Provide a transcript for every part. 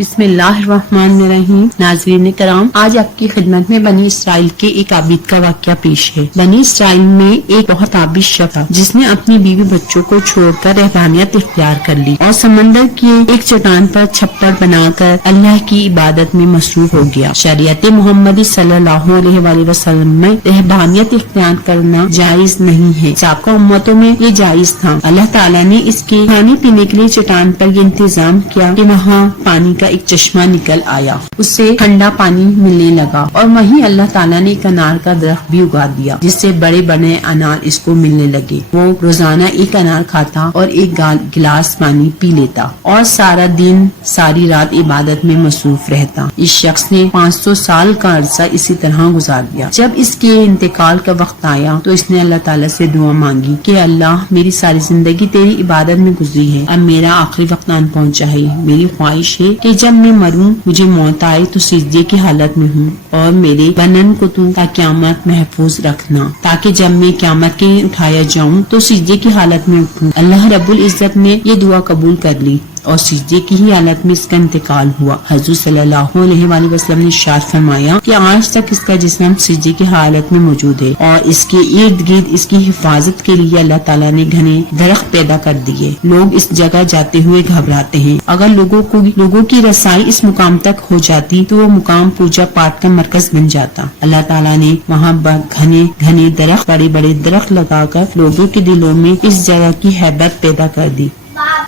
بسم اللہ الرحمن الرحیم۔ ناظرین کرام، آج آپ کی خدمت میں بنی اسرائیل کے ایک عابد کا واقعہ پیش ہے۔ بنی اسرائیل میں ایک بہت عابد شخص تھا جس نے اپنی بیوی بچوں کو چھوڑ کر رہبانیت اختیار کر لی اور سمندر کی ایک چٹان پر چھپر بنا کر اللہ کی عبادت میں مصروف ہو گیا۔ شریعت محمدی صلی اللہ علیہ وآلہ وسلم میں رہبانیت اختیار کرنا جائز نہیں ہے، سابقہ امتوں میں یہ جائز تھا۔ اللہ تعالیٰ نے اس کے کھانے پینے کے لیے چٹان پر یہ انتظام کیا کہ وہاں پانی کا ایک چشمہ نکل آیا، اس سے ٹھنڈا پانی ملنے لگا، اور وہیں اللہ تعالیٰ نے ایک انار کا درخت بھی اگا دیا جس سے بڑے بڑے انار اس کو ملنے لگے۔ وہ روزانہ ایک انار کھاتا اور ایک گلاس پانی پی لیتا اور سارا دن ساری رات عبادت میں مصروف رہتا۔ اس شخص نے 500 سال کا عرصہ اسی طرح گزار دیا۔ جب اس کے انتقال کا وقت آیا تو اس نے اللہ تعالیٰ سے دعا مانگی کہ اللہ، میری ساری زندگی تیری عبادت میں گزری ہے، اب میرا آخری وقت آن پہنچا ہے۔ میری خواہش ہے کہ جب میں مروں، مجھے موت آئے تو سجدے کی حالت میں ہوں، اور میرے بدن کو تو تا قیامت محفوظ رکھنا، تاکہ جب میں قیامت کے اٹھایا جاؤں تو سجدے کی حالت میں اٹھوں۔ اللہ رب العزت نے یہ دعا قبول کر لی اور سجدے کی ہی حالت میں اس کا انتقال ہوا۔ حضور صلی اللہ علیہ وآلہ وسلم نے ارشاد فرمایا کہ آج تک اس کا جسم سجدے کی حالت میں موجود ہے، اور اس کے ارد گرد اس کی حفاظت کے لیے اللہ تعالیٰ نے گھنے درخت پیدا کر دیے۔ لوگ اس جگہ جاتے ہوئے گھبراتے ہیں، اگر لوگوں کی رسائی اس مقام تک ہو جاتی تو وہ مقام پوجا پاٹ کا مرکز بن جاتا۔ اللہ تعالیٰ نے وہاں گھنے درخت، بڑے بڑے درخت لگا کر لوگوں کے دلوں میں اس جگہ کی ہیبت پیدا کر دی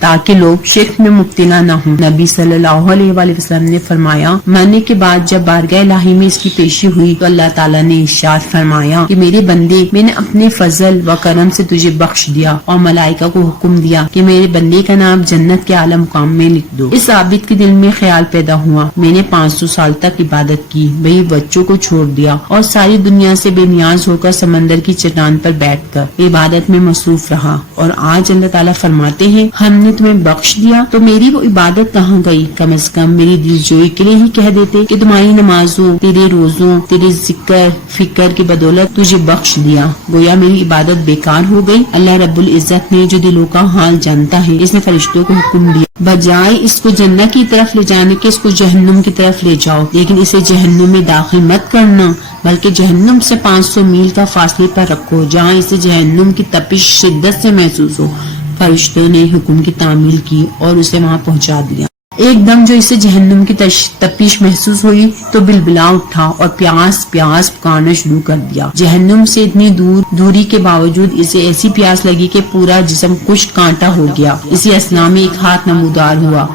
تاکہ لوگ شرک میں مبتلا نہ ہوں۔ نبی صلی اللہ علیہ وآلہ وسلم نے فرمایا، مرنے کے بعد جب بارگاہ الہی میں اس کی پیشی ہوئی تو اللہ تعالیٰ نے ارشاد فرمایا کہ میرے بندے، میں نے اپنے فضل و کرم سے تجھے بخش دیا، اور ملائکہ کو حکم دیا کہ میرے بندے کا نام جنت کے اعلیٰ مقام میں لکھ دو۔ اس عابد کے دل میں خیال پیدا ہوا، میں نے 500 سال تک عبادت کی، وہی بچوں کو چھوڑ دیا اور ساری دنیا سے بے نیاز ہو کر سمندر کی چٹان پر بیٹھ کر عبادت میں مصروف رہا، اور آج اللہ تعالیٰ فرماتے ہیں ہم نے تمہیں بخش دیا تو میری وہ عبادت کہاں گئی؟ کم از کم میری دل جوئی کے لیے ہی کہہ دیتے کہ تمہاری نمازوں، تیرے روزوں، تیرے ذکر فکر کی بدولت تجھے بخش دیا، گویا میری عبادت بیکار ہو گئی۔ اللہ رب العزت نے جو دلوں کا حال جانتا ہے، اس نے فرشتوں کو حکم دیا بجائے اس کو جنت کی طرف لے جانے کے اس کو جہنم کی طرف لے جاؤ، لیکن اسے جہنم میں داخل مت کرنا، بلکہ جہنم سے 500 میل کا فاصلے پر رکھو جہاں اسے جہنم کی تپش شدت سے محسوس ہو۔ فرشتوں نے حکم کی تعمیل کی اور اسے وہاں پہنچا دیا۔ ایک دم جو اسے جہنم کی تپش محسوس ہوئی تو بلبلا اٹھا اور پیاس پکارنا شروع کر دیا۔ جہنم سے اتنی دوری کے باوجود اسے ایسی پیاس لگی کہ پورا جسم خشک کانٹا ہو گیا۔ اسی اثنا میں ایک ہاتھ نمودار ہوا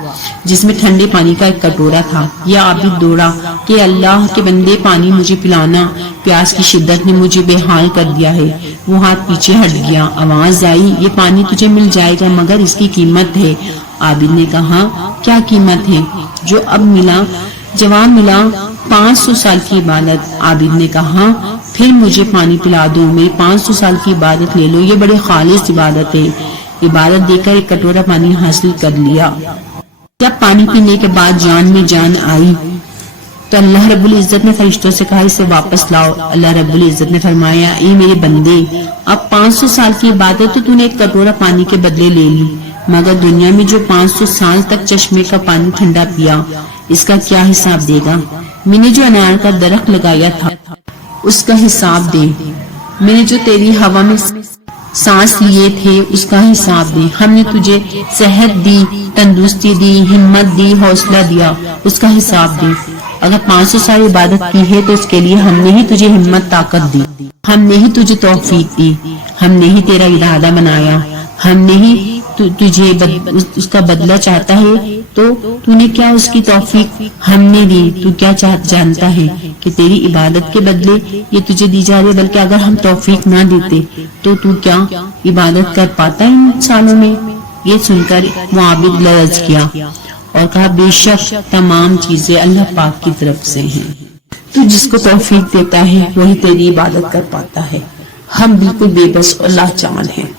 جس میں ٹھنڈے پانی کا ایک کٹورا تھا۔ یہ عابد دوڑا کہ اللہ کے بندے، پانی مجھے پلانا، پیاس کی شدت نے مجھے بے حال کر دیا ہے۔ وہ ہاتھ پیچھے ہٹ گیا، آواز آئی، یہ پانی تجھے مل جائے گا مگر اس کی قیمت ہے۔ عابد نے کہا، کیا قیمت ہے؟ جو اب ملا، جواب ملا، 500 سال کی عبادت۔ عابد نے کہا، پھر مجھے پانی پلا دو، میری 500 سال کی عبادت لے لو، یہ بڑے خالص عبادت ہے۔ عبادت دے کر ایک کٹورا پانی حاصل کر لیا۔ جب پانی پینے کے بعد جان میں جان آئی تو اللہ رب العزت نے فرشتوں سے کہا، اسے واپس لاؤ۔ اللہ رب العزت نے فرمایا، اے میرے بندے، اب 500 سال کی عبادت تو نے ایک کٹورا پانی کے بدلے لے لی، مگر دنیا میں جو 500 سال تک چشمے کا پانی ٹھنڈا پیا، اس کا کیا حساب دے گا؟ میں نے جو انار کا درخت لگایا تھا اس کا حساب دے، میں نے جو تیری ہوا میں سانس لیے تھے اس کا حساب دے، ہم نے تجھے صحت دی، تندرستی دی، ہمت دی، حوصلہ دیا، اس کا حساب دے۔ اگر 500 سال عبادت کی ہے تو اس کے لیے ہم نے ہی تجھے ہمت طاقت دی، ہم نے ہی تجھے توفیق دی، ہم نے ہی تیرا ارادہ بنایا، ہم نے ہی تجھے اس کا بدلہ چاہتا ہے تو تو نے کیا اس کی توفیق ہم نے دی؟ تو کیا جانتا ہے کہ تیری عبادت کے بدلے یہ تجھے دی جا رہی ہے؟ بلکہ اگر ہم توفیق نہ دیتے تو کیا عبادت کر پاتا ان سالوں میں؟ یہ سن کر وہ عابد لرز کیا اور کہا، بے شک تمام چیزیں اللہ پاک کی طرف سے ہیں، تو جس کو توفیق دیتا ہے وہی تیری عبادت کر پاتا ہے، ہم بالکل بے بس اور لاچار ہیں۔